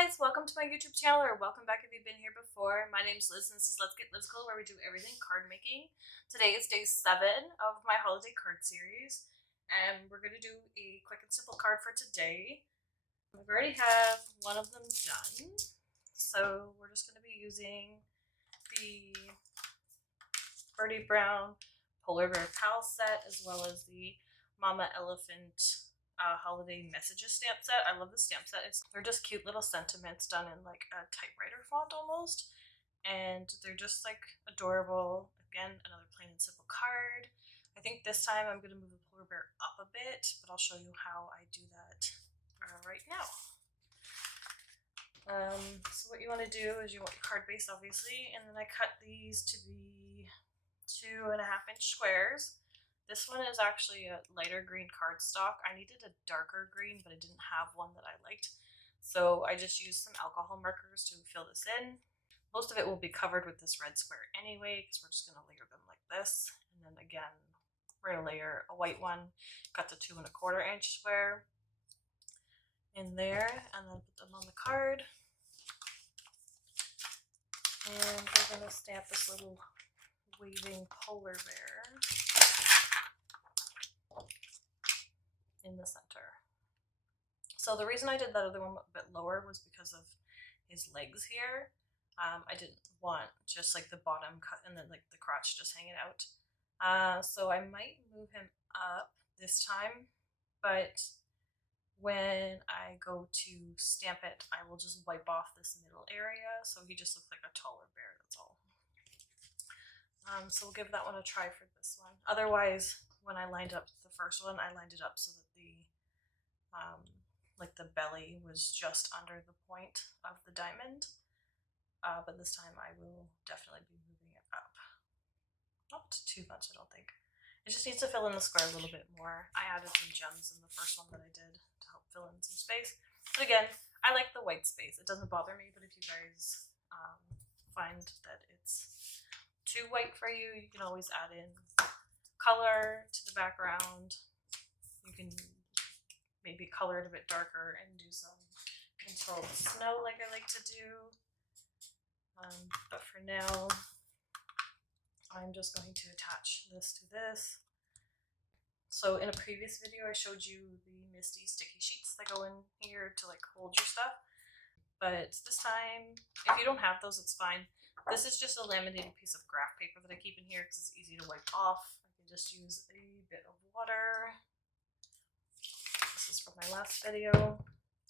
guys, welcome to my YouTube channel, or welcome back if you've been here before. My name's Liz and this is Let's Get Lizical, where we do everything card making. Today is day 7 of my holiday card series, and we're going to do a quick and simple card for today. We already have one of them done, so we're just going to be using the Birdie Brown Polar Bear Pal set, as well as the Mama Elephant holiday messages stamp set. I love the stamp set. They're just cute little sentiments done in like a typewriter font almost, and they're just like adorable. Again, another plain and simple card. I think this time I'm going to move the polar bear up a bit, but I'll show you how I do that right now. So what you want to do is you want your card base, obviously, and then I cut these to be 2.5-inch squares. This one is actually a lighter green cardstock. I needed a darker green, but I didn't have one that I liked. So I just used some alcohol markers to fill this in. Most of it will be covered with this red square anyway, because we're just going to layer them like this. And then again, we're going to layer a white one, cut the 2.25-inch square in there, and then put them on the card. And we're going to stamp this little waving polar bear in the center. So the reason I did that other one a bit lower was because of his legs here. I didn't want just like the bottom cut and then like the crotch just hanging out. So I might move him up this time, but when I go to stamp it, I will just wipe off this middle area so he just looks like a taller bear, that's all. So we'll give that one a try for this one. Otherwise, when I lined up the first one, I lined it up so that like the belly was just under the point of the diamond. But this time I will definitely be moving it up. Not too much, I don't think. It just needs to fill in the square a little bit more. I added some gems in the first one that I did to help fill in some space. But again, I like the white space. It doesn't bother me, but if you guys find that it's too white for you, you can always add in color to the background. You can maybe color it a bit darker and do some controlled snow like I like to do. But for now, I'm just going to attach this to this. So in a previous video, I showed you the Misty sticky sheets that go in here to like hold your stuff. But this time, if you don't have those, it's fine. This is just a laminated piece of graph paper that I keep in here because it's easy to wipe off. I can just use a bit of water. This is from my last video.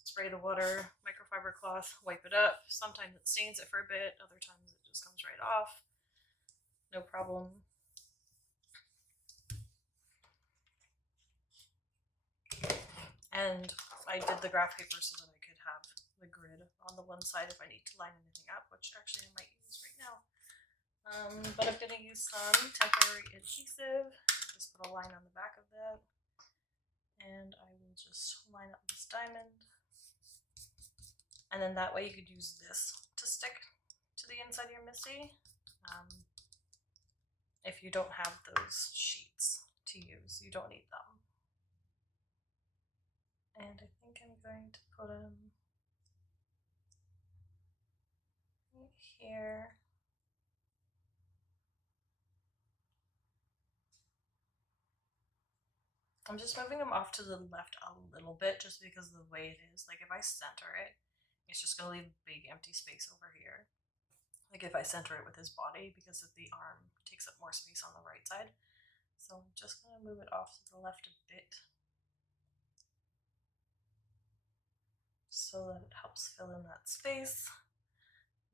Spray the water, microfiber cloth, wipe it up. Sometimes it stains it for a bit, other times it just comes right off. No problem. And I did the graph paper so that I could have the grid on the one side if I need to line anything up, which actually I might use right now. But I'm going to use some temporary adhesive. Just put a line on the back of that. And I will just line up this diamond. And then that way you could use this to stick to the inside of your Misty. If you don't have those sheets to use, you don't need them. And I think I'm going to put them right here. I'm just moving them off to the left a little bit just because of the way it is. Like if I center it, it's just going to leave a big empty space over here. Like if I center it with his body, because of the arm takes up more space on the right side. So I'm just going to move it off to the left a bit so that it helps fill in that space.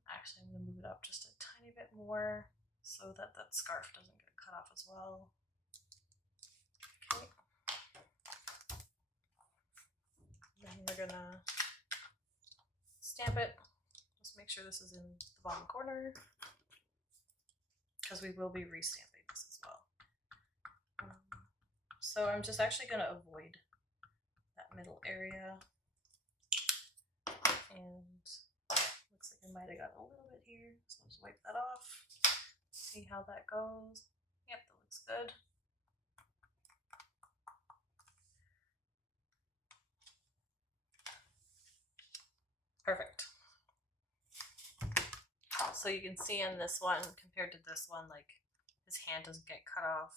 Actually, I'm going to move it up just a tiny bit more so that that scarf doesn't get cut off as well. Okay. Then we're going to stamp it. Just make sure this is in the bottom corner because we will be restamping this as well. So I'm just actually going to avoid that middle area, and looks like I might have got a little bit here, so I'll just wipe that off, see how that goes. Yep, that looks good. Perfect. So you can see in this one compared to this one, like his hand doesn't get cut off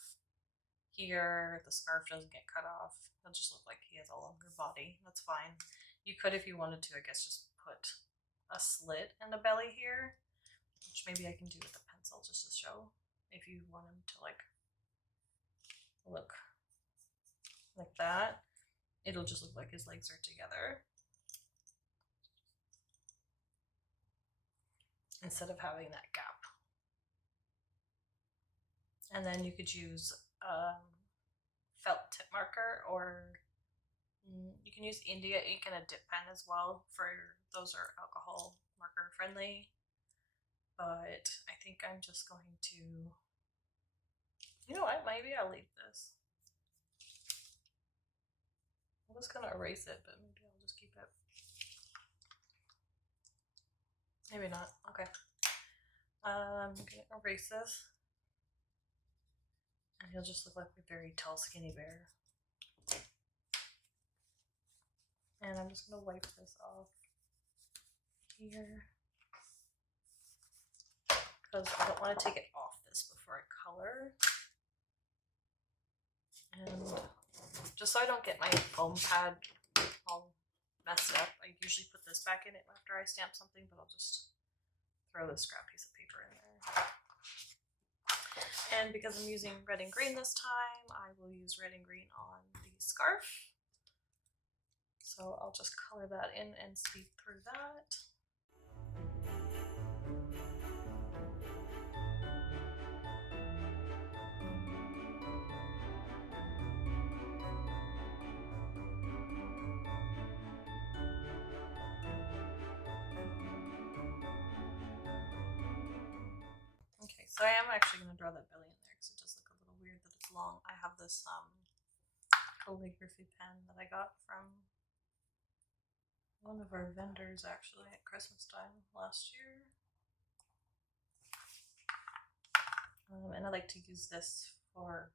here, the scarf doesn't get cut off. It'll just look like he has a longer body. That's fine. You could, if you wanted to, I guess, just put a slit in the belly here, which maybe I can do with a pencil just to show if you want him to like look like that. It'll just look like his legs are together instead of having that gap. And then you could use felt tip marker, or you can use India ink and a dip pen as well. For those are alcohol marker friendly. But I think I'm just going to, you know what, maybe I'll leave this. I'm just gonna erase it, but maybe I'll just keep it. Maybe not. Okay. I'm gonna erase this. And he'll just look like a very tall, skinny bear. And I'm just gonna wipe this off here, because I don't want to take it off this before I color. And just so I don't get my foam pad all messed up, I usually put this back in it after I stamp something, but I'll just throw this scrap piece of paper in there. And because I'm using red and green this time, I will use red and green on the scarf. So I'll just color that in and speed through that. Okay, so I am actually going to draw that belly in there because it does look a little weird that it's long. I have this calligraphy pen that I got from one of our vendors actually at Christmas time last year. And I like to use this for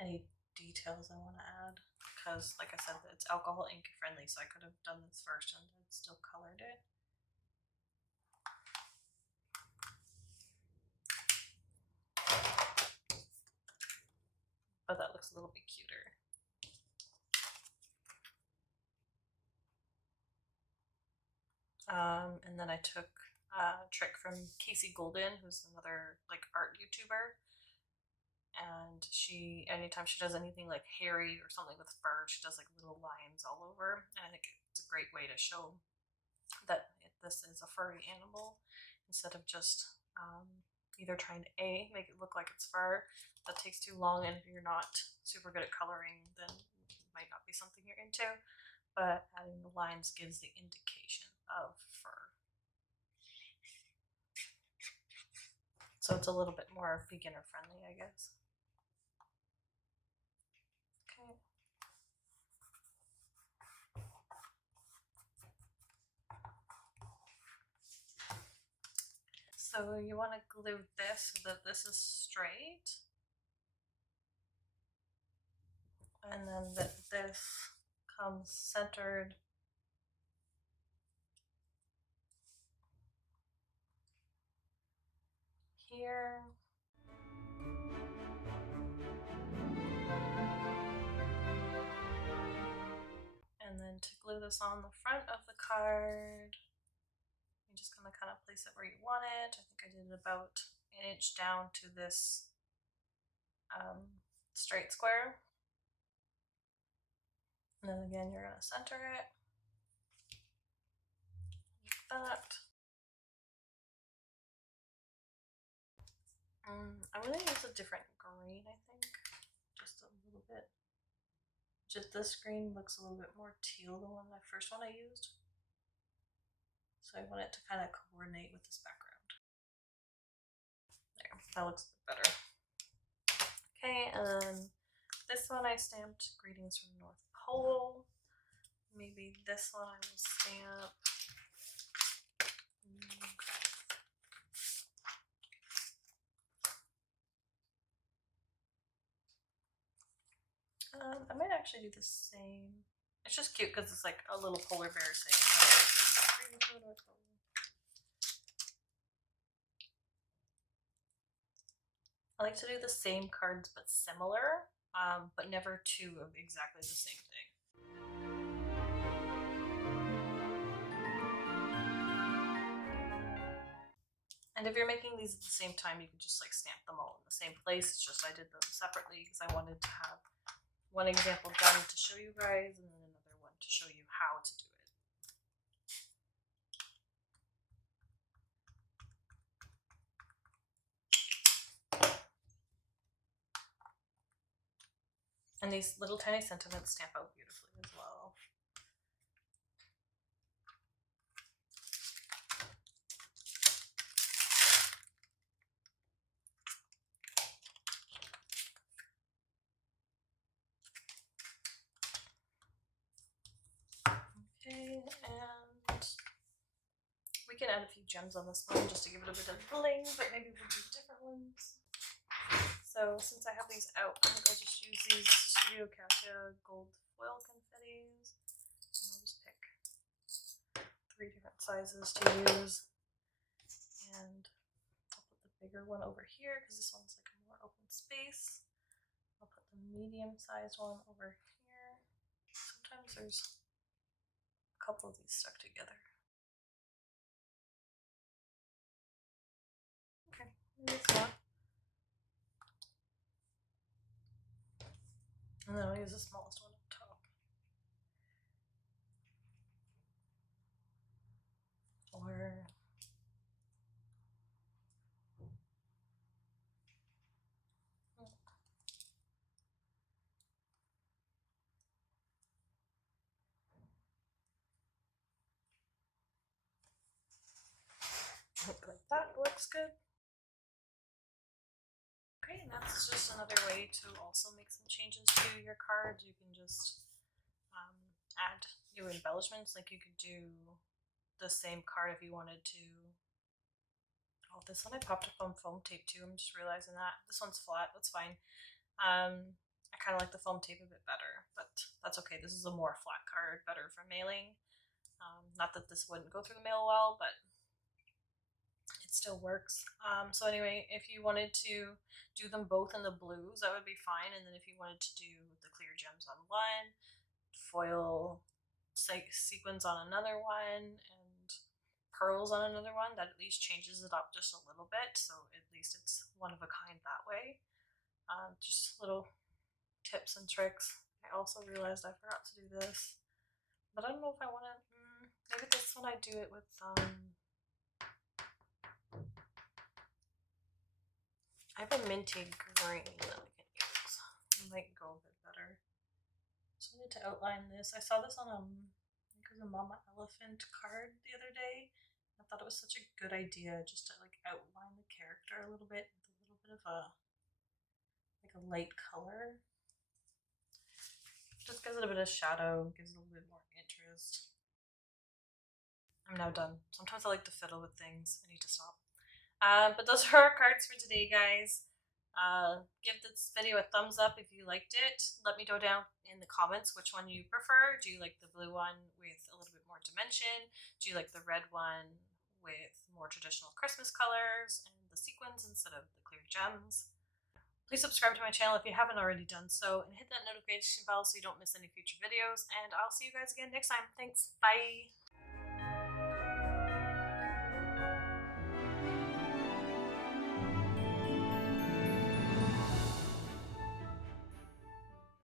any details I want to add, because like I said, it's alcohol ink friendly, so I could have done this first and then still colored it. But that looks a little bit cuter. And then I took a trick from Casey Golden, who's another like art YouTuber, and she, anytime she does anything like hairy or something with fur, she does like little lines all over, and I think it's a great way to show that this is a furry animal instead of just either trying to make it look like it's fur. That takes too long, and if you're not super good at coloring, then it might not be something you're into. But adding the lines gives the indication of fur. So it's a little bit more beginner friendly, I guess. Okay. So you want to glue this so that this is straight. And then that this comes centered here. And then to glue this on the front of the card, you're just going to kind of place it where you want it. I think I did about an inch down to this straight square. And then again, you're going to center it like that. I'm going to use a different green, I think, just a little bit. Just this green looks a little bit more teal than the first one I used. So I want it to kind of coordinate with this background. There, that looks better. Okay, and then this one I stamped Greetings from the North Pole. Maybe this one I will stamp I might actually do the same. It's just cute because it's like a little polar bear saying hello. I like to do the same cards but similar, but never two of exactly the same thing. And if you're making these at the same time, you can just like stamp them all in the same place. It's just I did them separately because I wanted to have one example done to show you guys and then another one to show you how to do it. And these little tiny sentiments stamp out beautifully as well. Okay, and we can add a few gems on this one just to give it a bit of bling, but maybe we'll do different ones. So since I have these out, I think I'll just use these Studio Cassia gold foil confettis. And I'll just pick 3 different sizes to use. And I'll put the bigger one over here because this one's like a more open space. I'll put the medium-sized one over here. Sometimes there's a couple of these stuck together. Okay, this one. And then I'll use the smallest one up top. Or like that works good. Okay, and that's just another way to also make some changes to your card. You can just add new embellishments, like you could do the same card if you wanted to. Oh, this one I popped up on foam tape too. I'm just realizing that. This one's flat, that's fine. I kind of like the foam tape a bit better, but that's okay. This is a more flat card, better for mailing. Not that this wouldn't go through the mail well, but it still works. So anyway, if you wanted to do them both in the blues, that would be fine. And then if you wanted to do the clear gems on one, foil sequins on another one, and pearls on another one, that at least changes it up just a little bit. So at least it's one of a kind that way. Just little tips and tricks. I also realized I forgot to do this, but I don't know if I want to. Maybe this one I do it with I have a minty green that I can use. It might go a bit better. So I need to outline this. I saw this on I think it was a Mama Elephant card the other day. I thought it was such a good idea just to like outline the character a little bit with a little bit of a light color. Just gives it a bit of shadow, gives it a little bit more interest. I'm now done. Sometimes I like to fiddle with things. I need to stop. But those are our cards for today, guys. Give this video a thumbs up if you liked it. Let me know down in the comments which one you prefer. Do you like the blue one with a little bit more dimension? Do you like the red one with more traditional Christmas colors and the sequins instead of the clear gems? Please subscribe to my channel if you haven't already done so, and hit that notification bell so you don't miss any future videos, and I'll see you guys again next time. Thanks, bye!